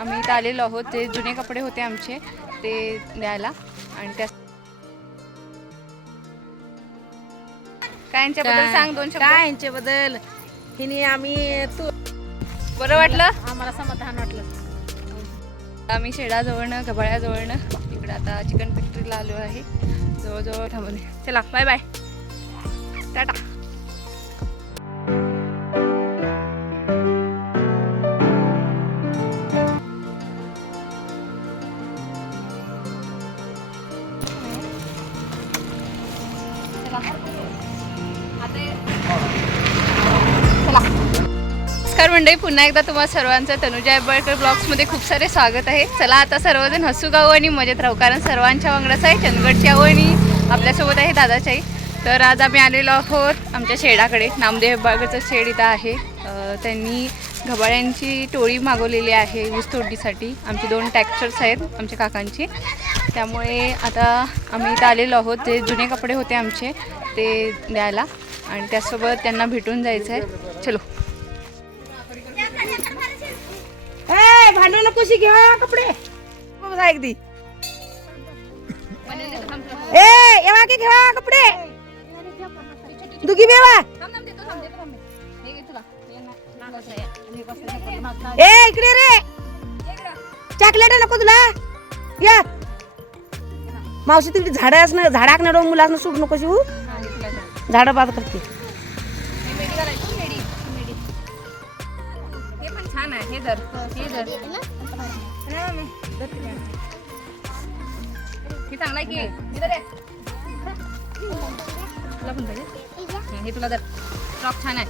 आम्ही इथं आलेलो आहोत. जे जुने कपडे होते आमचे ते द्यायला आणि त्या काय यांच्याबद्दल सांग दोन शब्द. काय यांच्याबद्दल? हिने आम्ही तू बरं वाटलं? आम्हाला समाधान वाटलं. आम्ही शेडाजवळनं गबाळ्याजवळनं इकडे आता चिकन फॅक्टरीला आलो आहे. जवळजवळ थांबवले चला बाय बाय टाटा. मंडळी पुन्हा एकदा तुम्हा सर्वांचं तनुजा हेब्बाळकर ब्लॉग्समध्ये खूप सारे स्वागत आहे. चला आता सर्वजण हसू गाऊ आणि मजेत राहू कारण सर्वांच्या वांगडाच आहे चंदगडची आऊ आणि आपल्यासोबत आहे दादाच्याही तर आज आम्ही आलेलो आहोत आमच्या शेडाकडे. नामदेव हेब्बाळकरचं शेड इथं आहे. त्यांनी घबाळ्यांची टोळी मागवलेली आहे ऊस तोडणीसाठी. आमचे दोन ट्रॅक्टर्स आहेत आमच्या काकांची. त्यामुळे आता आम्ही इथं आलेलो आहोत. जे जुने कपडे होते आमचे ते द्यायला. आणि त्यासोबत त्यांना भेटून जायचं आहे चलो. ए भांडू नकोशी घ्या कपडे बघा एकदी ए येवा की घ्या कपडे दुगी बेवा ए इकडे रे चॉकलेट नको तुला या मावशी तिकडे झाड असणं झाडाक नडो मुला असणं सुट नको शिवू झाड बाद करते धर हे धर हे चांगलं की? धर. तुला पण पाहिजे? हं, तुला धर फ्रॉक छान आहे.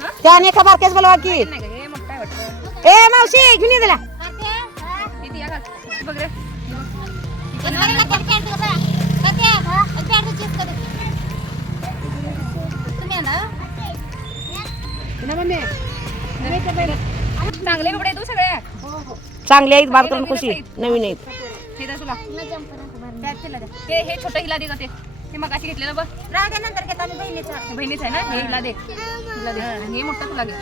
हं? त्याने एका बारक्याच बोलवा की. हे आहे वाटतं. ए मावशी घेऊन ये त्याला हे. ती या बघ रे. चांगले कपडे तू सगळे. चांगले आहेत बाद करून कशी नवीन आहेत. हे तुला हे हे छोटं हिला दे का ते. हे मग घेतलेलं बघ. नंतर घेता मी बहिणीचा. बहिणीच आहे ना? हे हिला दे. हिला दे. हे मोठं तुला घे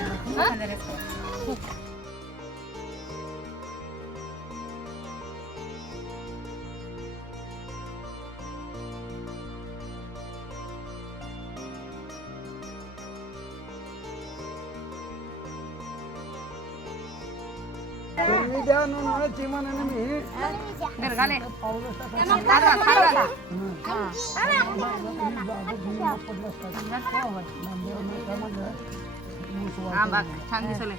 घर घाले हा बघ छान दिसले.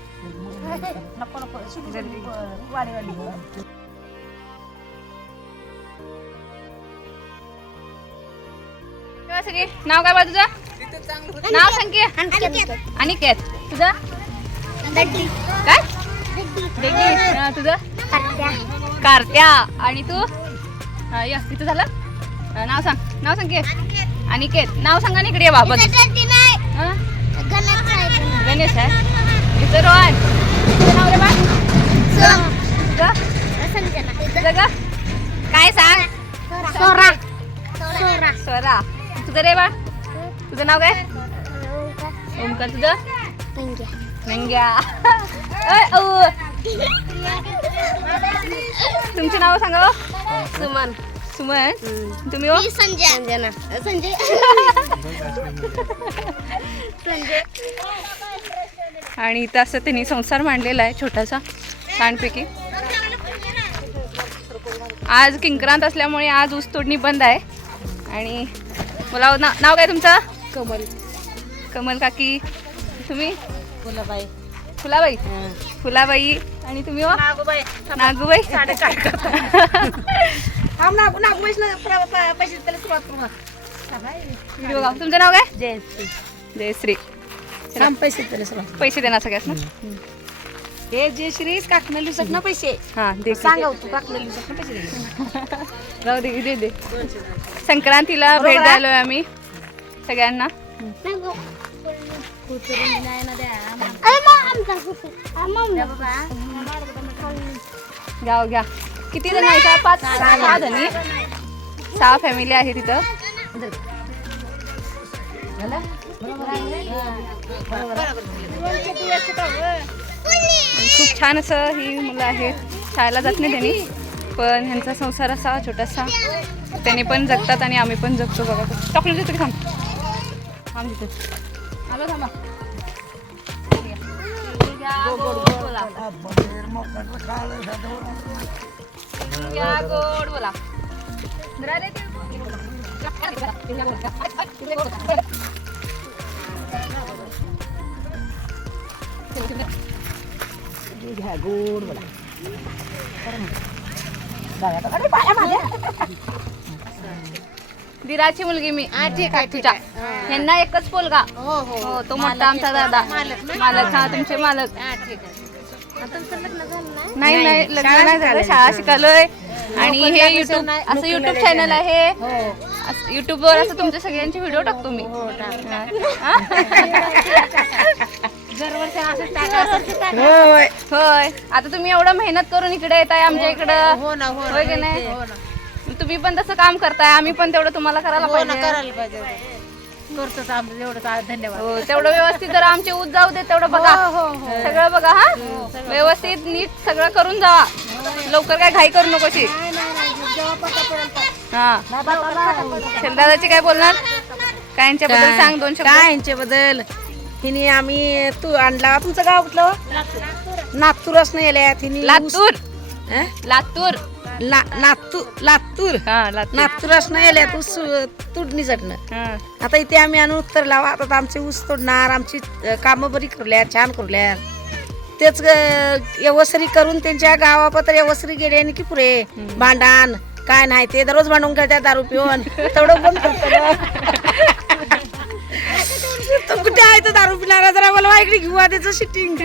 सगळे. नाव काय बा तुझं? नाव सांग की. अनिकेत. तुझं? काय? तुझं? कार्त्या. आणि तू? हा, या. किती झालं? नाव सांग. नाव सांग की. अनिकेत. नाव सांगा ना इकडे ये बाबा. हा? गणेश आहे. तुझं रोहन. तुझं नाव रे बा. तुझं तुझं ग. काय सांग? स्वरा तुझं रे बा. तुझं नाव काय? ओमकार. तुझं? औ. तुमचे नाव सांगा हो. सुमन. सुमन. तुम्ही हो? संजना. संजय. आणि इथं असं त्यांनी संसार मांडलेला आहे छोटासा छानपैकी. आज किंक्रांत असल्यामुळे आज ऊस तोडणी बंद आहे. आणि मला ना नाव काय तुमचं? कमल. कमल काकी. तुम्ही? फुलाबाई. फुलाबाई. फुलाबाई. आणि तुम्ही हो? नागोबाई नागूबाई. साडे काय करता? आम नागू नागोबाईच पैसे त्याला सुरुवात करू इकडे बघा. तुमचं नाव काय? जयश्री. जयश्री. राम पैसे त्याला सुरुवात. पैसे देणार सगळ्यास ना? हे जयश्री काकणं लिवसक ना पैसे? हां दे सांगा तू काकणं ना पैसे दे राहू दे दे दे. संक्रांतीला भेट द्यायलोय आम्ही सगळ्यांना. घ्या घ्या. किती जण आहे का पाच सहा जणी सहा फॅमिली आहे तिथं. खूप छान असं ही मुलं आहेत. शाळेला जात नाही त्यांनी. पण ह्यांचा संसार असा छोटासा. त्यांनी पण जगतात आणि आम्ही पण जगतो बघा चॉकलेट देतो की थांब? थांब देतो आलो थांबा. बोला जरा रे ते. घ्या गोड बोला अरे बाया माझ्या दिराची मुलगी मी. ठीक आहे ठीक आहे. यांना एकच पोलगा. हो हो हो. तो मोठा आमचा दादा. मालक हा तुमचे मालक. हा ठीक आहे. आता तुमचं लग्न झालं नाही? नाही नाही लग्न नाही झालं. शाळा शिकालोय. आणि हे युट्यूब असं युट्यूब चॅनल आहे. युट्यूब वर असं तुमच्या सगळ्यांचे व्हिडिओ टाकतो मी. हा? दरवर्षी असं टाका. होय. होय. आता तुम्ही एवढं मेहनत करून इकडे येताय आमच्या इकडं. हो ना हो ना. होय की नाही? हो ना. तुम्ही पण तसं काम करताय आम्ही पण तेवढं तुम्हाला करायला हो ना पाहिजे. करायला आमचं धन्यवाद. हो तेवढं व्यवस्थित जर आमचे ऊस जाऊ दे तेवढं बघा. हो हो सगळं बघा हा. व्यवस्थित नीट सगळं करून जावा. लवकर काय घाई करू नकोशी. हा. काय बोलणार? काय? यांच्याबद्दल सांग दोन शब्द. काय यांच्याबद्दल तिने आम्ही तू आणला. तुमचं गाव कुठलं? नागपूरच आल्या. तिने लातूर. हं? लातूर. ला लातूर. हा लातूर. तू तुडणी चटणं हा. आता इथे आम्ही आणून उत्तर लावा. आता आमचे ऊस तोडणार आमची कामं बरी करल्या छान करल्या तेच व्यवसरी करून त्यांच्या गावापत्र व्यवसरी गेले आणि की पुरे भांडण काय नाही ते दररोज भांडून खेळतात दारू पिऊन. तेवढं बंद करतो तो कुठे आहे तो दारू पिणारा? जरा मला इकडे घेऊ त्याचं शिटिंग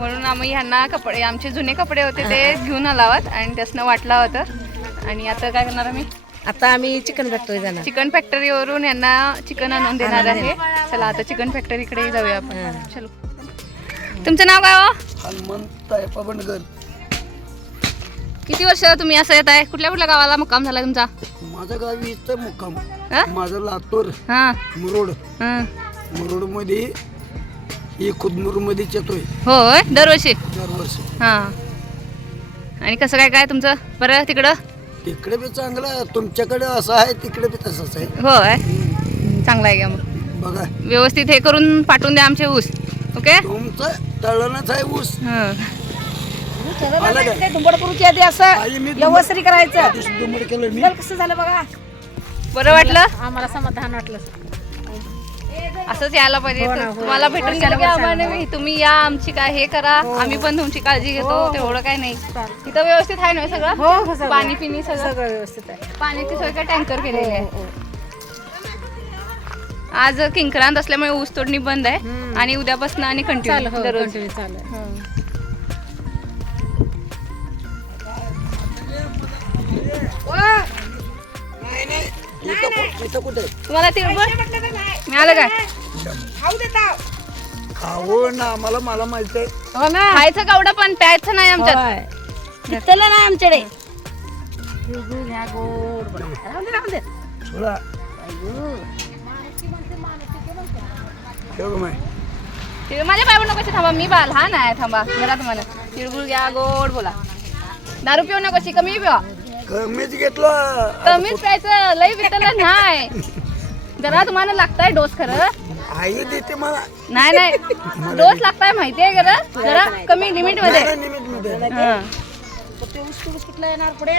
म्हणून आम्ही ह्यांना कपडे आमचे जुने कपडे होते ते घेऊन आलावत आणि त्यासनं वाटला होतं. आणि आता काय करणार आम्ही? आता आम्ही चिकन फॅक्टरी जाणार. चिकन फॅक्टरीवरून यांना चिकन आणून देणार आहे. चला आता चिकन फॅक्टरीकडे जाऊया आपण. चलो. तुमचं नाव काय हो? हनुमंत पवनगर किती वर्ष तुम्ही असं येत आहे? कुठल्या कुठल्या गावाला मुक्काम झाला तुमचा? माझं गाव इथं मुक्काम. हा? माझं लातूर. हा. मुरुड. हा. मुरुडमध्ये ही खुदमूर मध्येच येतोय होय दरवर्षी? दरवर्षी. हा. आणि कसं काय काय तुमचं? बरं तिकडं? तिकडे बी चांगलं तुमच्याकडे असं आहे तिकडे बी तसंच आहे. होय. चांगलं आहे का मग? बघा. व्यवस्थित हे करून पाठवून द्या आमचे ऊस. ओके? तुमचं तळणच आहे ऊस. हं. आलं का? आधी असं करायचं. दिवशी दुमड केलं मी. बघ कसं झालं बघा? बरं वाटलं? आम्हाला समाधान वाटलं. असंच यायला पाहिजे. तुम्हाला भेटून गेलं की आम्हाला मी तुम्ही या आमची काय हे करा. आम्ही पण तुमची काळजी घेतो तेवढं काय नाही. इथं व्यवस्थित आहे ना सगळं? हो हो सगळं. पाणी पिणी सगळं? सगळं व्यवस्थित आहे. पाण्याची सोय काय टँकर केलेली आहे? आज किंक्रांत असल्यामुळे ऊस तोडणी बंद आहे आणि उद्यापासून आणि कंटिन्यू दररोज. हं. इथं कुठे तुम्हाला मिळालं काय? खाऊ देता खाऊ ना आम्हाला मला माहिती आहे. हो ना. खायचं कावडं पण प्यायचं नाही आमच्यात. होय. पित्तलं नाही आमच्याकडे. घ्या गोड बरं. राहून दे, राहून दे. सोडा ठेव माय तिळ माझ्या पाय नको थांबा. मी बा लहान आहे. थांबा. जरा तुम्हाला तिळगुळ घ्या गोड बोला. दारू पिऊ नकोशी. कमी पिवा. कमीच घेतलं. कमीच प्यायचं लई पितलं नाही. जरा तुम्हाला लागताय डोस खरं. आई देते मला. नाही नाही. डोस लागताय माहितीये खरं जरा कमी लिमिटमध्ये निमित मध्ये. ते ऊस तुडूस कुठलं येणार पुढे?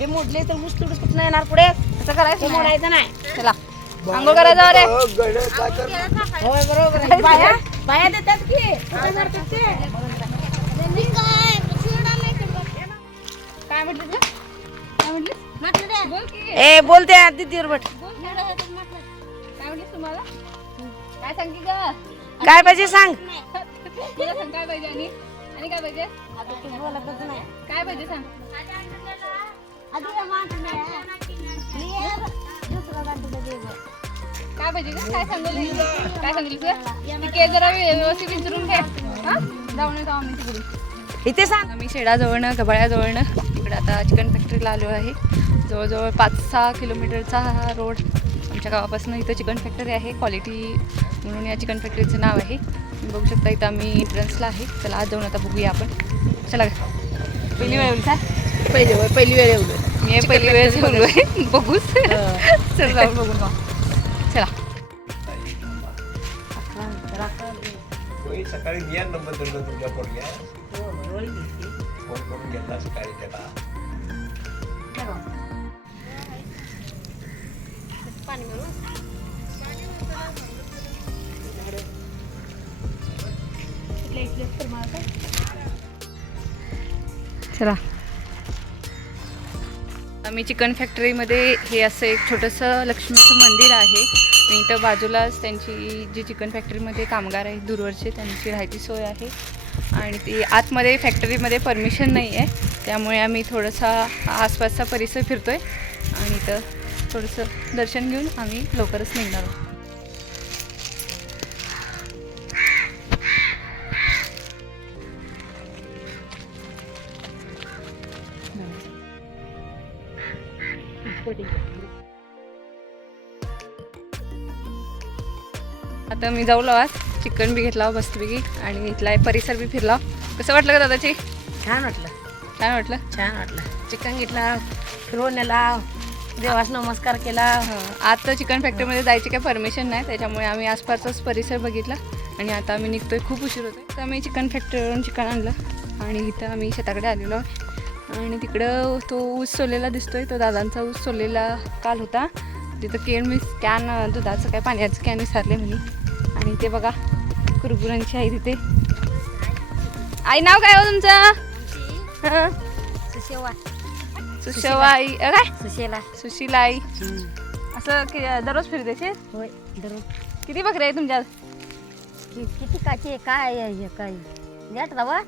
हे मोडले तर ऊस तुडूस कुठलं येणार पुढे? असं करायचं. मोडायचं नाही. चला. आंघोळ करायचं रे? होय बरोबर आहे. बाया बाया देतात की? कुठे करतात ते? काय म्हटलं ए बोलते आधी दिरबट काय म्हटलीस तुम्हाला काय सांगते ग काय पाहिजे सांग तुला? सांग काय पाहिजे आणि आणि काय पाहिजे काय पाहिजे सांग काय पाहिजे का काय सांगली काय सांगितलं तुझं ती केस जरा व्यवस्थित विचारून घ्या हा? जाऊन येतो आम्ही तिकडून. इथे सांग. आम्ही शेडाजवळनं गबाळ्याजवळनं इकडे आता चिकन फॅक्टरीला आलो आहे. जवळजवळ पाच सहा किलोमीटरचा हा रोड आमच्या गावापासून इथं चिकन फॅक्टरी आहे. क्वालिटी म्हणून या चिकन फॅक्टरीचं नाव आहे. तुम्ही बघू शकता इथं आम्ही एंट्रन्सला आहे. चला आज जाऊन आता बघूया आपण. चला पहिली वेळ चाल पहिली वेळ पहिली वेळ एवढं मी पहिली वेळ बोललो आहे बघूच. चल जाऊन बघून पाहू. चला. सकाळी घ्या नंबर दिला तुमच्या पोरग्या फोन करून घेतला सकाळी त्याला? चला. आम्ही चिकन फॅक्टरीमध्ये हे असं एक छोटंसं लक्ष्मीचं मंदिर आहे. आणि इथं बाजूलाच त्यांची जी चिकन फॅक्टरीमध्ये कामगार आहेत दूरवरचे त्यांची राहायची सोय आहे. आणि ती आतमध्ये फॅक्टरीमध्ये परमिशन नाही आहे त्यामुळे आम्ही थोडासा आसपासचा परिसर फिरतो आहे आणि इथं थोडंसं दर्शन घेऊन आम्ही लवकरच निघणार आहोत. आता मी जाऊ आज चिकन बी घेतला मस्तपैकी आणि इथला परिसर बी फिरला. कसं वाटलं का दादाची? छान वाटलं. काय वाटलं? छान वाटलं. चिकन घेतला. फिरवून नेला. देवास नमस्कार केला. आता चिकन फॅक्टरीमध्ये जायची काही परमिशन नाही. त्याच्यामुळे आम्ही आसपासचाच परिसर बघितला. आणि आता आम्ही निघतोय. खूप उशीर होतोय. तर आम्ही चिकन फॅक्टरीवरून चिकन आणलं. आणि इथं आम्ही शेताकडे आलेलो आणि तिकडं तो ऊस सोललेला दिसतोय. तो दादांचा ऊस सोललेला काल होता. तिथं केळ मी कॅन दुधाचं काय पाण्याचं कॅन विसरले म्हणे. आणि ते बघा कुरकुरांची आहे तिथे. आई नाव काय हो तुमचं? सुशेवा. सुशवा आई. काय? सुशेला. सुशीला आई असं कि दररोज फिरते? होय दररोज. किती बकरी आहे तुमच्या किती काचे काय आहे काय? जाट दावा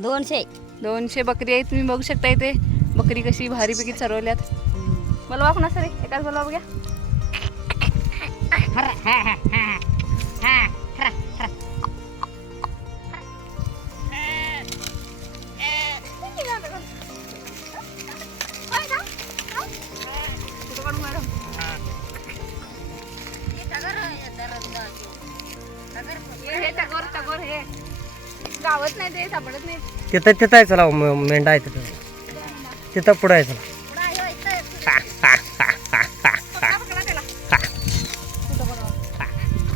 दोनशे. दोनशे बकरी आहेत तुम्ही बघू शकता इथे. बकरी कशी भारीपैकी चरवल्यात. बोलवा कोणा सर एकाच बोलवा बघ्या. तिथं तिथं आहे चला मेंढा आहे तिथं. तिथं पुढं आहे चला.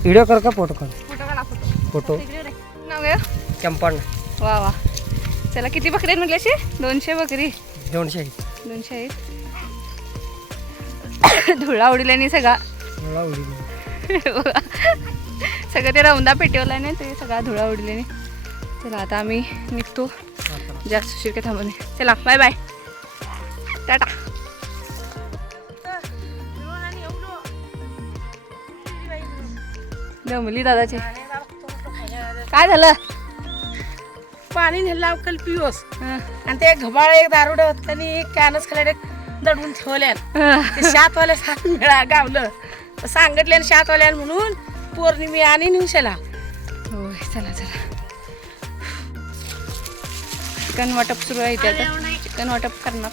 व्हिडिओ कर का फोटो कर? फोटो काढा फोटो फोटो नाव काय चंपाण वा वा. चला किती बकरी आहेत म्हटले अशी दोनशे बकरी. दोनशे दोनशे आहेत. धुळा उडल्याने सगळा. सगळं ते रौंदा पेटवल्याने ते सगळा धुळा उडल्याने. चला आता आम्ही निघतो. जास्त थांबत नाही चला बाय बाय टाटा. दमली दादाचे. काय झालं? पाणी नेला अवकल पिओस हं, आणि ते घबाळ एक दारुड त्यांनी कॅनच खाली दडवून ठेवल्या हं. ते शातवाल्या सात मिळा गावलं. सांगितले शातवाल्या म्हणून पौर्णिमे आणि निवशेला. होय चला चला. चिकन वाटप सुरू आहे आता. चिकन वाटप करणार.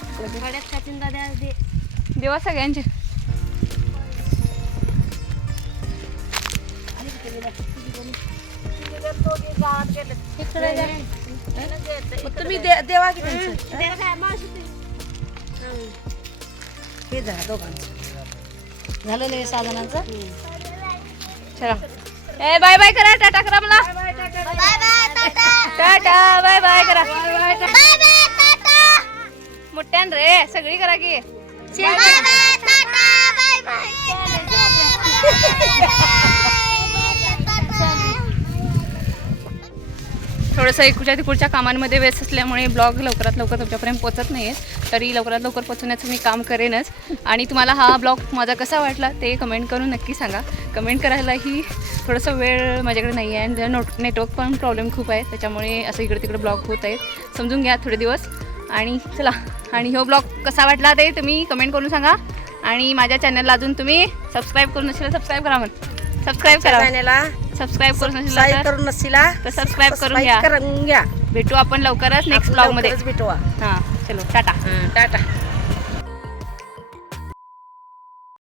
देवा सगळ्यांचे. मग तुम्ही दे- देवा की त्यांचं हे झालं दोघांचं. झालेलं साधनांचं? चला. ए बाय बाय करा टाटा करा मला. टाटा. बाय बाय करा. मोठ्यान रे सगळी करा की. थोडंसं इकडच्या तिकडच्या कामांमध्ये व्यस्त असल्यामुळे ब्लॉग लवकरात लवकर तुमच्यापर्यंत पोहोचत नाही आहे तरी लवकरात लवकर पोहोचवण्याचं मी काम करेनच. आणि तुम्हाला हा ब्लॉग माझा कसा वाटला ते कमेंट करून नक्की सांगा. कमेंट करायलाही थोडंसं वेळ माझ्याकडे नाही आहे आणि नोट नेटवर्क पण प्रॉब्लेम खूप आहे. त्याच्यामुळे असं इकडे तिकडे ब्लॉग होत आहेत. समजून घ्या थोडे दिवस. आणि चला. आणि हो ब्लॉग कसा वाटला ते तुम्ही कमेंट करून सांगा. आणि माझ्या चॅनलला अजून तुम्ही सबस्क्राईब करून नसेल सबस्क्राईब करा मग सबस्क्राईब करा. चॅनेलला सबस्क्राईब करून नसेल तर करून नसला तर सबस्क्राईब करून घ्या. करून घ्या. भेटू आपण लवकरच नेक्स्ट ब्लॉगमध्ये. भेटवा हां चलो टाटा. टाटा.